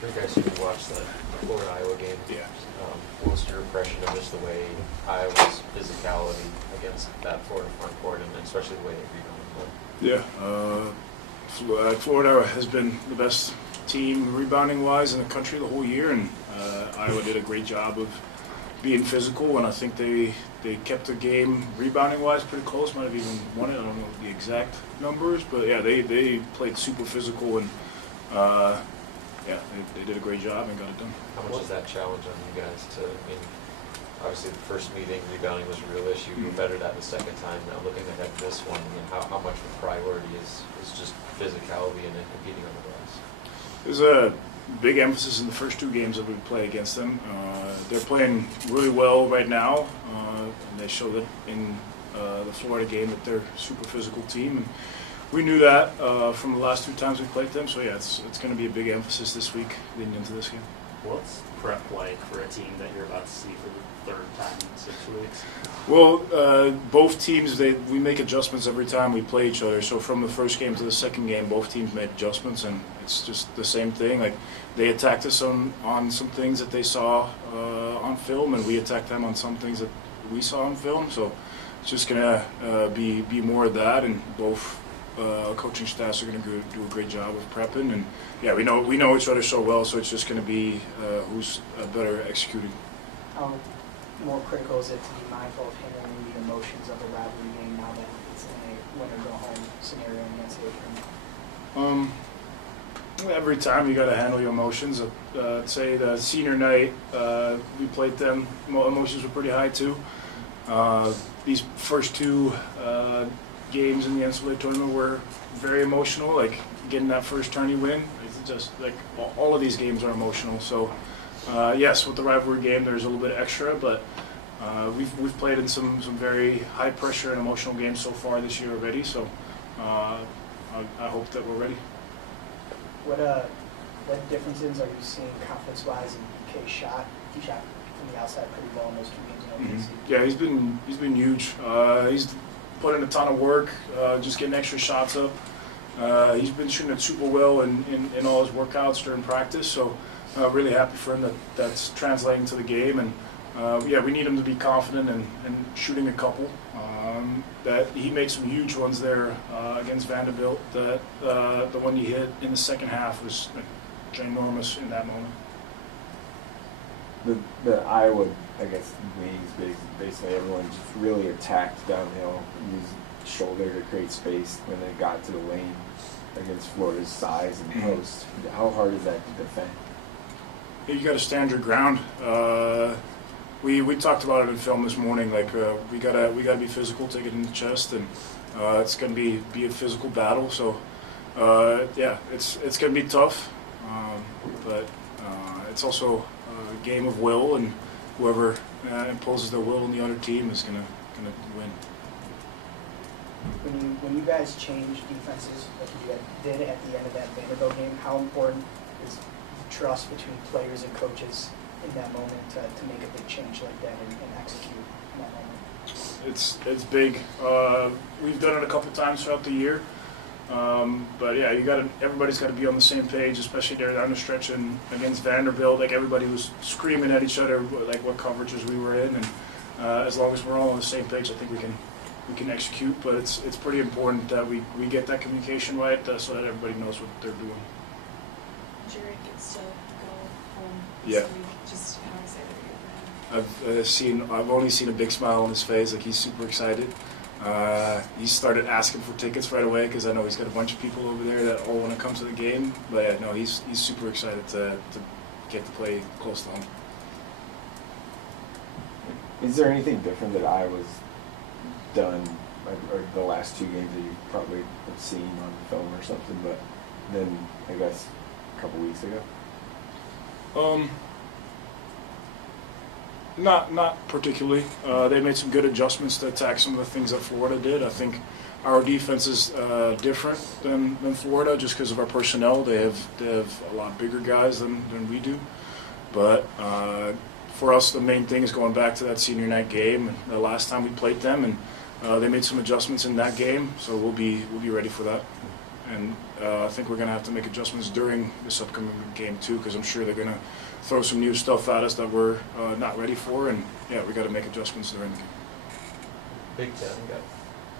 You guys who watched the Florida-Iowa game, what was your impression of just the way Iowa's physicality against that Florida front court, and especially the way they rebounded? Florida has been the best team rebounding-wise in the country the whole year, and Iowa did a great job of being physical, and I think they kept the game rebounding-wise pretty close. Might have even won it. I don't know the exact numbers, but yeah, they played super physical, and they did a great job and got it done. How much is that challenge on you guys to, obviously the first meeting, rebounding was a real issue. You bettered that the second time. Now looking ahead to this one, how much of a priority is just physicality and then competing on the glass? There's a big emphasis in the first two games that we play against them. They're playing really well right now, and they showed it in the Florida game that they're a super physical team. And we knew that from the last two times we played them, so yeah, it's going to be a big emphasis this week leading into this game. What's prep like for a team that you're about to see for the third time in 6 weeks? Well, both teams, we make adjustments every time we play each other. So from the first game to the second game, both teams made adjustments, and it's just the same thing. Like, they attacked us on some things that they saw on film, and we attacked them on some things that we saw on film. So it's just going to be more of that, and both coaching staffs are going to do a great job of prepping. And yeah, we know each other so well, so it's just going to be who's better executing. How more critical is it to be mindful of handling the emotions of a rivalry game now that it's in a win-or-go-home scenario in the NCAA tournament? Every time you got to handle your emotions. Say the senior night, we played them. Emotions were pretty high too. These first two games in the NCAA tournament were very emotional. Like getting that first tourney win, it's just like all of these games are emotional. So yes, with the rivalry game, there's a little bit extra, but we've played in some very high pressure and emotional games so far this year already. So I hope that we're ready. What differences are you seeing confidence-wise in BK's shot? He shot from the outside pretty well in those two games in OKC. Yeah, he's been huge. He's put in a ton of work, just getting extra shots up. He's been shooting it super well in all his workouts during practice. So really happy for him that's translating to the game. And yeah, we need him to be confident and shooting a couple. That he made some huge ones there against Vanderbilt. That the one he hit in the second half was ginormous in that moment. The Iowa, I guess, wings, basically everyone just really attacked downhill, used shoulder to create space when they got to the lane against Florida's size and post. How hard is that to defend? You got to stand your ground. We talked about it in film this morning. Like we gotta be physical, take it in the chest, and it's gonna be a physical battle. So yeah, it's gonna be tough, but it's also a game of will, and whoever imposes their will on the other team is gonna win. When you guys change defenses like you did at the end of that Vanderbilt game, how important is trust between players and coaches in that moment to make a big change like that and execute in that moment? It's big. We've done it a couple times throughout the year, but yeah, everybody's got to be on the same page, especially there down the stretch and against Vanderbilt. Like everybody was screaming at each other, like what coverages we were in, and as long as we're all on the same page, I think we can execute. But it's pretty important that we get that communication right, so that everybody knows what they're doing. Jerry gets to go home. Yeah. Just how excited are you? I've only seen a big smile on his face. Like he's super excited. He started asking for tickets right away because I know he's got a bunch of people over there that all want to come to the game. But yeah, no, he's super excited to get to play close to home. Is there anything different that Iowa's done, or the last two games that you probably have seen on film or something, but then I guess a couple weeks ago? Not particularly. They made some good adjustments to attack some of the things that Florida did. I think our defense is different than Florida just because of our personnel. They have a lot bigger guys than we do. But for us, the main thing is going back to that senior night game, the last time we played them, and they made some adjustments in that game. So we'll be ready for that. And I think we're going to have to make adjustments during this upcoming game too, because I'm sure they're going to throw some new stuff at us that we're not ready for. And yeah, we got to make adjustments during the game. Big Ten got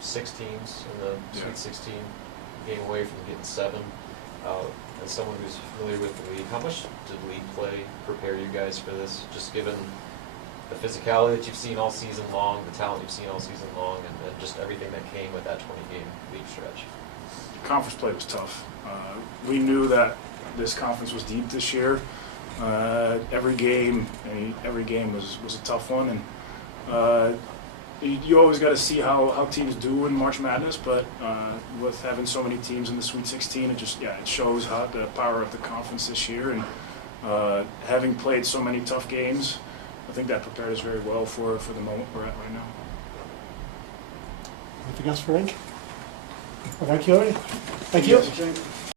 6 teams in the Yeah. Sweet 16, game away from getting 7. As someone who's familiar with the league, how much did league play prepare you guys for this? Just given the physicality that you've seen all season long, the talent you've seen all season long, and just everything that came with that 20-game league stretch. Conference play was tough. We knew that this conference was deep this year. Every game was a tough one, and you always got to see how teams do in March Madness. But with having so many teams in the Sweet 16, it shows how the power of the conference this year. And having played so many tough games, I think that prepared us very well for the moment we're at right now. Anything else for Rienk? Well, thank you, Ernie. Thank you. Yes,